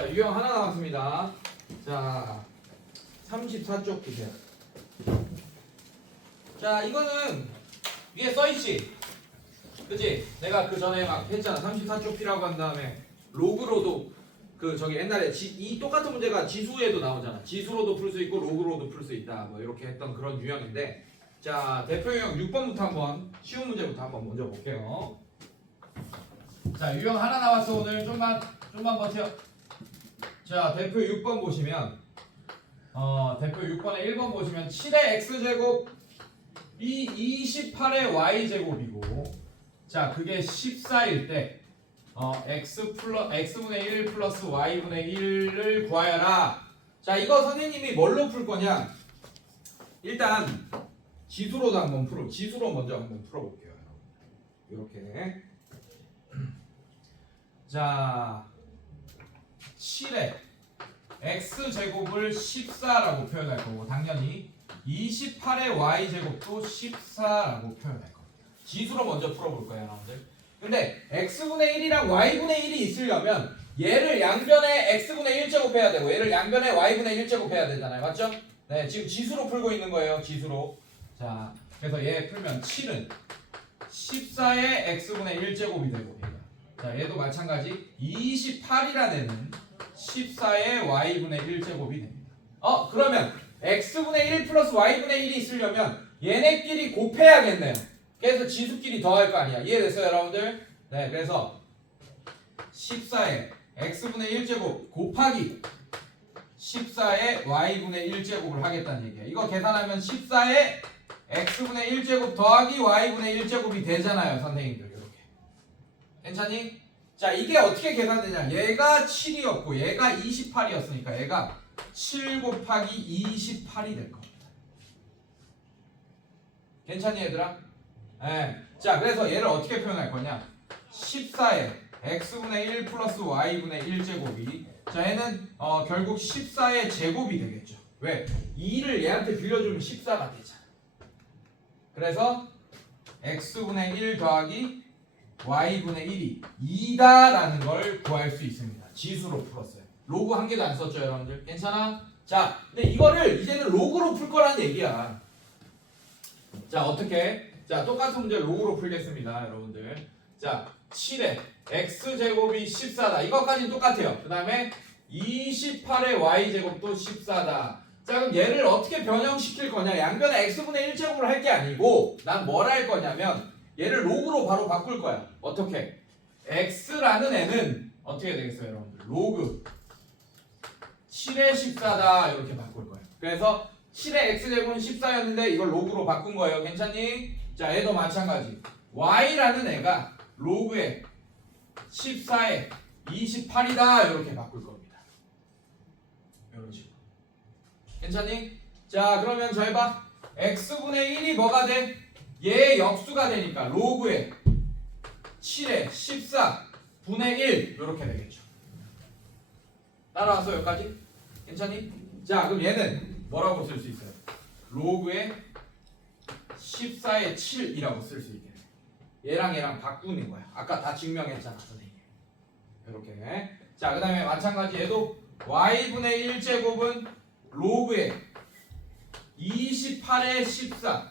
자, 유형 하나 남았습니다. 자, 34쪽 보세요. 자, 이거는 위에 써있지? 그치? 내가 그 전에 막 했잖아. 34쪽 P라고 한 다음에 로그로도 그 저기 옛날에 이 똑같은 문제가 지수에도 나오잖아. 지수로도 풀 수 있고 로그로도 풀 수 있다. 뭐 이렇게 했던 그런 유형인데, 자, 대표 유형 6번부터 한번 쉬운 문제부터 한번 먼저 볼게요. 자, 유형 하나 나왔어. 오늘 좀만 버텨. 자, 대표 6번 보시면 대표 6번에 1번 보시면 7의 x제곱 이 28의 y제곱이고, 자, 그게 14일 때 x분의 1 플러스 y분의 1을 구하여라. 자, 이거 선생님이 뭘로 풀 거냐? 일단 지수로 먼저 한번 풀어볼게요. 이렇게. 자, 7의 x제곱을 14라고 표현할 거고, 당연히 28의 y제곱도 14라고 표현할 겁니다. 지수로 먼저 풀어볼 거예요, 여러분들. 근데 x분의 1이랑 y분의 1이 있으려면 얘를 양변에 x분의 1제곱 해야 되고 얘를 양변에 y분의 1제곱 해야 되잖아요. 맞죠? 네, 지금 지수로 풀고 있는 거예요. 지수로. 자, 그래서 얘 풀면 7은 14의 x분의 1제곱이 되고, 자, 얘도 마찬가지 28이라는 애는 14의 y분의 1제곱이 됩니다. 그러면 x분의 1 플러스 y분의 1이 있으려면 얘네끼리 곱해야겠네요. 그래서 지수끼리 더할 거 아니야. 이해됐어요, 여러분들? 네, 그래서 14의 x분의 1제곱 곱하기 14의 y분의 1제곱을 하겠다는 얘기야. 이거 계산하면 14의 x분의 1제곱 더하기 y분의 1제곱이 되잖아요, 선생님들. 이렇게. 괜찮니? 자, 이게 어떻게 계산되냐? 얘가 7이었고 얘가 28이었으니까 얘가 7 곱하기 28이 될 겁니다. 괜찮니, 얘들아? 네. 자, 그래서 얘를 어떻게 표현할 거냐? 14의 x분의 1 플러스 y분의 1제곱이, 자, 얘는 결국 14의 제곱이 되겠죠. 왜? 2를 얘한테 빌려주면 14가 되잖아. 그래서 x분의 1 더하기 y분의 1이 2다라는 걸 구할 수 있습니다. 지수로 풀었어요. 로그 한 개도 안 썼죠, 여러분들? 괜찮아? 자, 근데 이거를 이제는 로그로 풀 거란 얘기야. 자, 어떻게? 자, 똑같은 문제 로그로 풀겠습니다, 여러분들. 자, 7의 x제곱이 14다. 이것까지는 똑같아요. 그 다음에 28의 y제곱도 14다. 자, 그럼 얘를 어떻게 변형시킬 거냐? 양변에 x분의 1제곱을 할 게 아니고 난 뭘 할 거냐면 얘를 로그로 바로 바꿀 거야. 어떻게? x라는 애는 어떻게 되겠어요, 여러분들? 로그 7의 14다 이렇게 바꿀 거예요. 그래서 7의 x제곱은 14였는데 이걸 로그로 바꾼 거예요. 괜찮니? 자, 얘도 마찬가지. y라는 애가 로그의 14에 28이다 이렇게 바꿀 겁니다. 이런 식으로. 괜찮니? 자, 그러면 잘 봐. x분의 1이 뭐가 돼? 얘의 역수가 되니까 로그의 7의 14분의 1 이렇게 되겠죠. 따라왔어, 여기까지? 괜찮니? 자, 그럼 얘는 뭐라고 쓸 수 있어요? 로그의 14의 7이라고 쓸 수 있게 돼. 얘랑 바꾸는 거야. 아까 다 증명했잖아, 선생님. 이렇게. 자, 그 다음에 마찬가지 얘도 y분의 1제곱은 로그의 28의 14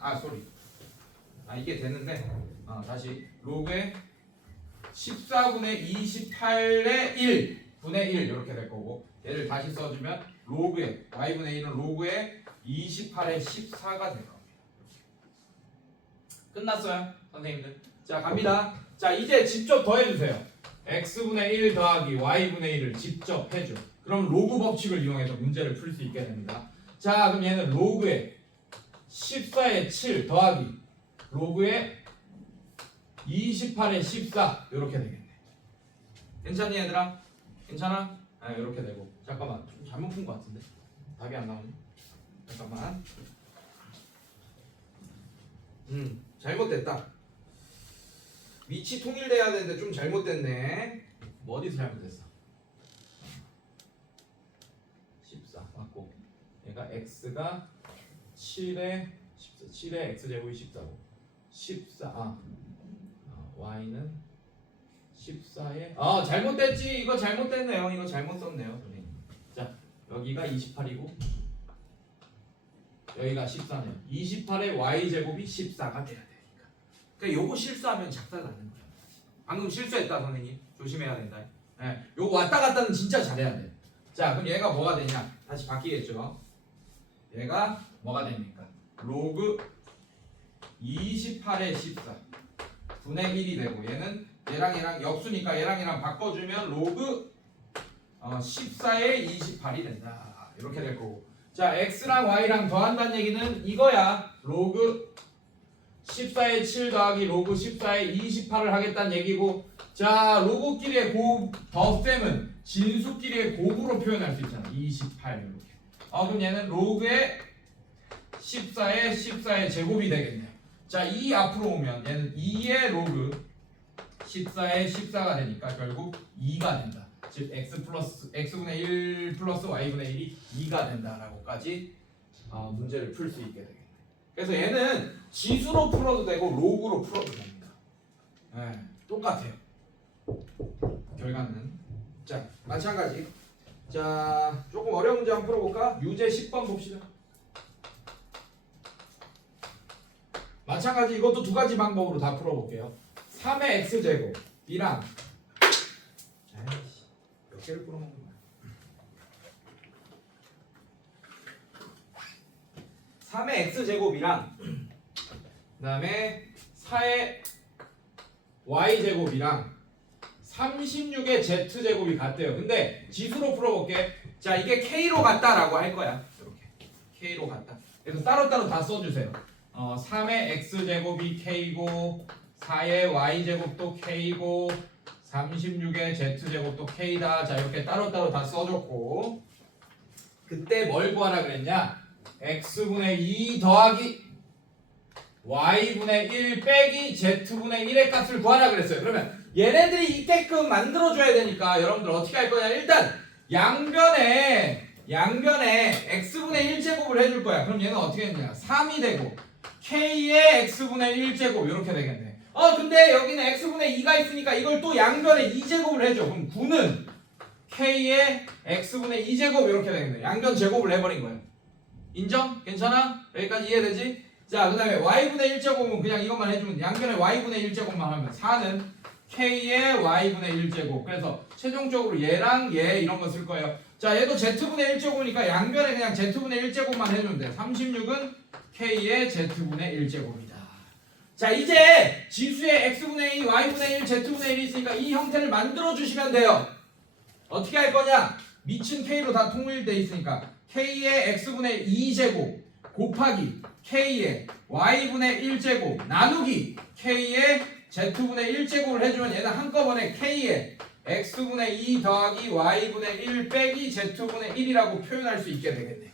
이게 되는데 다시 로그의 14분의 28의 1분의 1 이렇게 될 거고, 얘를 다시 써주면 로그의 y분의 1은 로그의 28의 14가 될 겁니다. 끝났어요, 선생님들? 자, 갑니다. 자, 이제 직접 더해주세요. x분의 1 더하기 y분의 1을 직접 해줘. 그럼 로그 법칙을 이용해서 문제를 풀 수 있게 됩니다. 자, 그럼 얘는 로그의 14의 7 더하기 로그의 28의 14 이렇게 되겠네. 괜찮니, 얘들아? 괜찮아? 이렇게 되고. 잠깐만, 좀 잘못 푼 것 같은데 답이 안 나오네. 잠깐만. 잘못됐다. 위치 통일돼야 되는데 좀 잘못됐네. 뭐 어디서 잘못됐어? 14 맞고, 얘가 x가 7의 x제곱이 14고 y는 14에 잘못됐지. 이거 잘못됐네요. 이거 잘못 썼네요, 선생님. 자, 여기가 28이고 여기가 14네요. 28의 y제곱이 14가 돼야 되니까. 그러니까 요거 실수하면 작살 나는 거야. 방금 실수했다, 선생님. 조심해야 된다. 네, 요거 왔다 갔다는 진짜 잘해야 돼. 자, 그럼 얘가 뭐가 되냐? 다시 바뀌겠죠. 얘가 뭐가 됩니까? 로그 28의 14 분의 1이 되고, 얘는 얘랑 역수니까 얘랑 바꿔주면 로그 14의 28이 된다. 이렇게 될 거고. 자, x랑 y랑 더한다는 얘기는 이거야. 로그 14의 7 더하기 로그 14의 28을 하겠다는 얘기고, 자, 로그끼리의 덧셈은 진수끼리의 곱으로 표현할 수 있잖아. 28 이렇게. 그럼 얘는 로그의 14의 제곱이 되겠네요. 자, 2 앞으로 오면 얘는 2의 로그 14의 14가 되니까 결국 2가 된다. 즉 x분의 1 플러스 y분의 1이 2가 된다라고까지 문제를 풀 수 있게 되겠네요. 그래서 얘는 지수로 풀어도 되고 로그로 풀어도 됩니다. 네, 똑같아요. 결과는. 자, 마찬가지. 자, 조금 어려운 문제 한번 풀어볼까? 유제 10번 봅시다. 마찬가지 이것도 두 가지 방법으로 다 풀어볼게요. 3의 x제곱이랑 몇 개를 풀어먹는 거야? 3의 x제곱이랑 그 다음에 4의 y제곱이랑 36의 z제곱이 같대요. 근데 지수로 풀어볼게. 자, 이게 k로 같다라고 할 거야. 이렇게 k로 같다. 그래서 따로따로 다 써주세요. 3의 x제곱이 k고 4의 y제곱도 k고 36의 z제곱도 k다. 자, 이렇게 따로따로 다 써줬고, 그때 뭘 구하라 그랬냐? x분의 2 더하기 y분의 1 빼기 z분의 1의 값을 구하라 그랬어요. 그러면 얘네들이 이때끔 만들어줘야 되니까 여러분들 어떻게 할 거냐? 일단 양변에 x분의 1제곱을 해줄 거야. 그럼 얘는 어떻게 했냐? 3이 되고 k의 x분의 1제곱 이렇게 되겠네. 근데 여기는 x분의 2가 있으니까 이걸 또 양변에 2제곱을 해줘. 그럼 9는 k의 x분의 2제곱 이렇게 되겠네. 양변 제곱을 해버린 거예요. 인정? 괜찮아? 여기까지 이해되지? 자, 그 다음에 y분의 1제곱은 그냥 이것만 해주면, 양변에 y분의 1제곱만 하면 4는 k의 y분의 1제곱. 그래서 최종적으로 얘랑 얘 이런 거 쓸 거예요. 자, 얘도 z분의 1제곱이니까 양변에 그냥 z분의 1제곱만 해주면 돼. 36은 k의 z분의 1제곱이다. 자, 이제 지수의 x분의 2, y분의 1, z분의 1이 있으니까 이 형태를 만들어 주시면 돼요. 어떻게 할 거냐? 미친 k로 다 통일돼 있으니까 k의 x분의 2제곱 곱하기 k의 y분의 1제곱 나누기 k의 z분의 1제곱을 해주면 얘는 한꺼번에 k의 x분의 2 더하기 y분의 1 빼기 z분의 1이라고 표현할 수 있게 되겠네.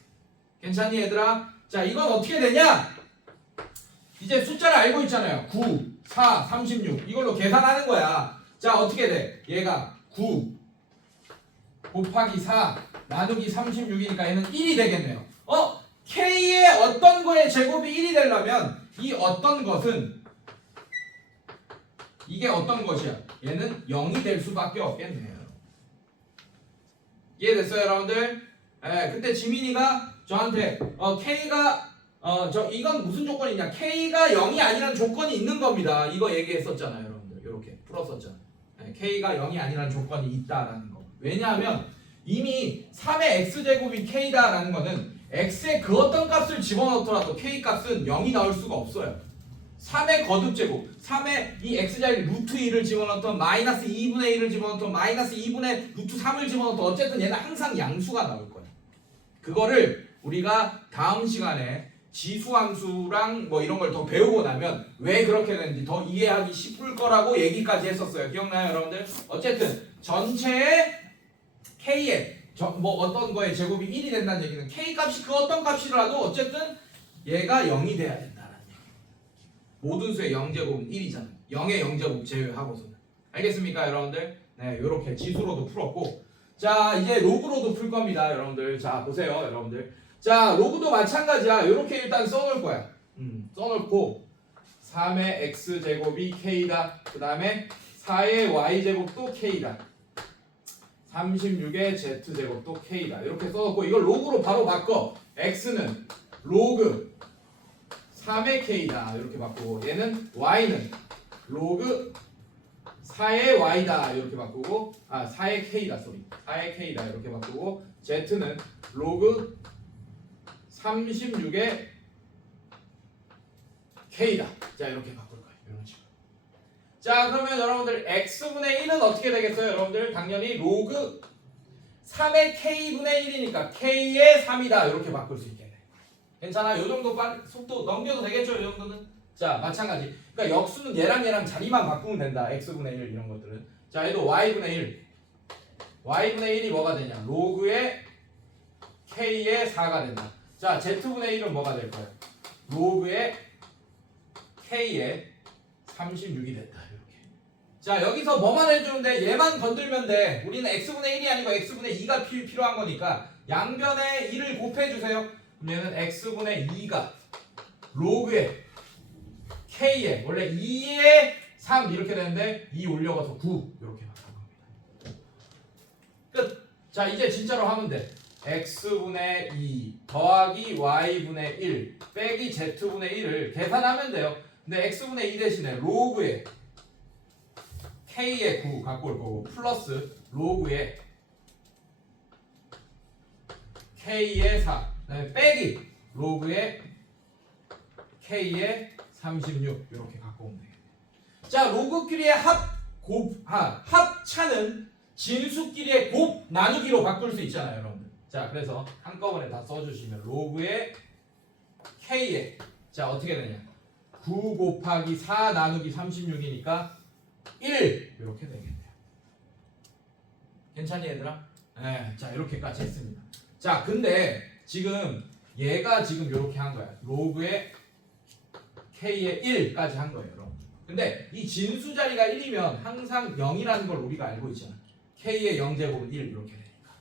괜찮니 얘들아? 자, 이건 어떻게 되냐? 이제 숫자를 알고 있잖아요. 9, 4, 36 이걸로 계산하는 거야. 자, 어떻게 돼? 얘가 9 곱하기 4 나누기 36이니까 얘는 1이 되겠네요. k의 어떤 거의 제곱이 1이 되려면 이 어떤 것은 이게 어떤 것이야? 얘는 0이 될 수밖에 없겠네요. 이해됐어요, 여러분들? 그때 지민이가 저한테 k가 이건 무슨 조건이냐? k가 0이 아니라는 조건이 있는 겁니다. 이거 얘기했었잖아요, 여러분들. 이렇게 풀었었잖아요. k가 0이 아니라는 조건이 있다라는 거. 왜냐하면 이미 3의 x제곱이 k다라는 거는 x의 그 어떤 값을 집어넣더라도 k 값은 0이 나올 수가 없어요. 3의 거듭제곱, 3의 이 x자리 루트 2를 집어넣던 마이너스 2분의 1을 집어넣던 마이너스 2분의 루트 3을 집어넣던 어쨌든 얘는 항상 양수가 나올 거예요. 그거를 우리가 다음 시간에 지수함수랑 뭐 이런 걸 더 배우고 나면 왜 그렇게 되는지 더 이해하기 쉽을 거라고 얘기까지 했었어요. 기억나요, 여러분들? 어쨌든 전체의 k의 뭐 어떤 거의 제곱이 1이 된다는 얘기는 k 값이 그 어떤 값이라도 어쨌든 얘가 0이 돼야 된다는 얘기. 모든 수의 0제곱은 1이잖아요. 0의 0제곱 제외하고서는. 알겠습니까, 여러분들? 네, 요렇게 지수로도 풀었고, 자, 이제 로그로도 풀 겁니다, 여러분들. 자, 보세요, 여러분들. 자, 로그도 마찬가지야. 요렇게 일단 써놓을 거야. 써놓고 3의 x제곱이 k다. 그 다음에 4의 y제곱도 k다. 36의 z제곱도 k다. 이렇게 써놓고 이걸 로그로 바로 바꿔. x는 로그 3의 k다. 이렇게 바꾸고 얘는 y는 로그 4의 y다. 이렇게 바꾸고 4의 k다. 4의 k다. 이렇게 바꾸고 z는 로그 36의 k다. 자, 이렇게 바꿀 거예요. 이런 식으로. 자, 그러면 여러분들 x분의 1은 어떻게 되겠어요? 여러분들 당연히 로그 3의 k분의 1이니까 k의 3이다. 이렇게 바꿀 수 있겠네. 괜찮아? 요 정도 빨리 속도 넘겨도 되겠죠? 이 정도는. 자, 마찬가지. 그러니까 역수는 얘랑 자리만 바꾸면 된다. x분의 1 이런 것들은. 자, 얘도 y분의 1. y분의 1이 뭐가 되냐? 로그의 k의 4가 된다. 자, z분의 1은 뭐가 될 거예요? 로그의 k의 36이 됐다. 이렇게. 자, 여기서 뭐만 해주는데 얘만 건들면 돼. 우리는 x분의 1이 아니고 x분의 2가 필요한 거니까 양변에 2를 곱해주세요. 그럼 얘는 x분의 2가 로그의 k의 원래 2의 3 이렇게 되는데 2 올려가서 9 이렇게 바꾼 겁니다. 끝. 자, 이제 진짜로 하면 돼. x분의 2 더하기 y분의 1 빼기 z분의 1을 계산하면 돼요. 근데 x분의 2 대신에 로그의 k의 9 갖고 올 거고 플러스 로그의 k의 4 그다음에 빼기 로그의 k의 36 이렇게 갖고 오면 되겠네요. 자, 로그끼리의 합차는 진수끼리의 곱 나누기로 바꿀 수 있잖아요, 여러분들. 자, 그래서 한꺼번에 다 써주시면 로그의 k의 자, 어떻게 되냐? 9 곱하기 4 나누기 36이니까 1 이렇게 되겠네요. 괜찮니 얘들아? 네, 자, 이렇게까지 했습니다. 자, 근데 지금 얘가 지금 이렇게 한 거야. 로그의 k의 1까지 한 거예요, 여러분. 근데 이 진수 자리가 1이면 항상 0이라는 걸 우리가 알고 있잖아. k의 0제곱은 1 이렇게 되니까.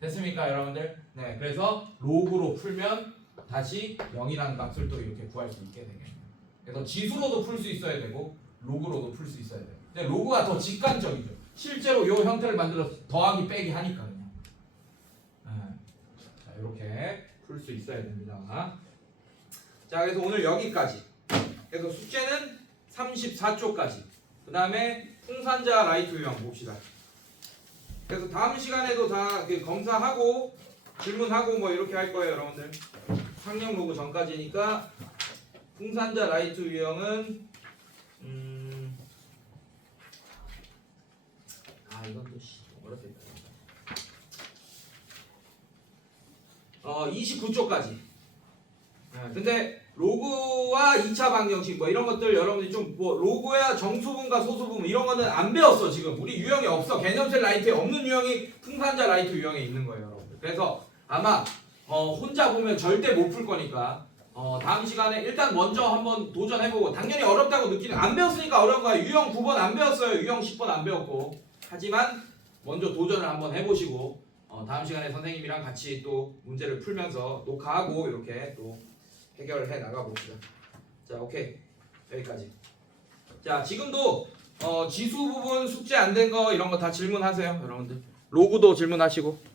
됐습니까, 여러분들? 네, 그래서 로그로 풀면 다시 0이라는 값을 또 이렇게 구할 수 있게 되겠네요. 그래서 지수로도 풀 수 있어야 되고 로그로도 풀 수 있어야 돼요. 근데 로그가 더 직관적이죠. 실제로 이 형태를 만들어서 더하기 빼기 하니까 그냥. 자, 이렇게 풀 수 있어야 됩니다. 자, 그래서 오늘 여기까지. 그래서 숙제는 34쪽까지. 그 다음에 풍산자 라이트 유형 봅시다. 그래서 다음 시간에도 다 검사하고 질문하고 뭐 이렇게 할 거예요, 여러분들. 학령 로그 전까지니까 풍산자 라이트 유형은 이건 또 어렵겠다. 29쪽까지. 근데 로그와 2차 방정식 뭐 이런 것들 여러분들이 좀 뭐 로그야 정수분과 소수분 이런 거는 안 배웠어. 지금 우리 유형이 없어. 개념셀 라이트에 없는 유형이 풍산자 라이트 유형에 있는 거예요, 여러분들. 그래서 아마 혼자 보면 절대 못 풀 거니까 다음 시간에 일단 먼저 한번 도전해보고 당연히 어렵다고 느끼는 안 배웠으니까 어려운 거야. 유형 9번 안 배웠어요. 유형 10번 안 배웠고. 하지만 먼저 도전을 한번 해보시고 다음 시간에 선생님이랑 같이 또 문제를 풀면서 녹화하고 이렇게 또 해결을 해 나가 봅시다. 자, 오케이. 여기까지. 자, 지금도 지수 부분 숙제 안 된 거 이런 거 다 질문하세요, 여러분들. 로그도 질문하시고.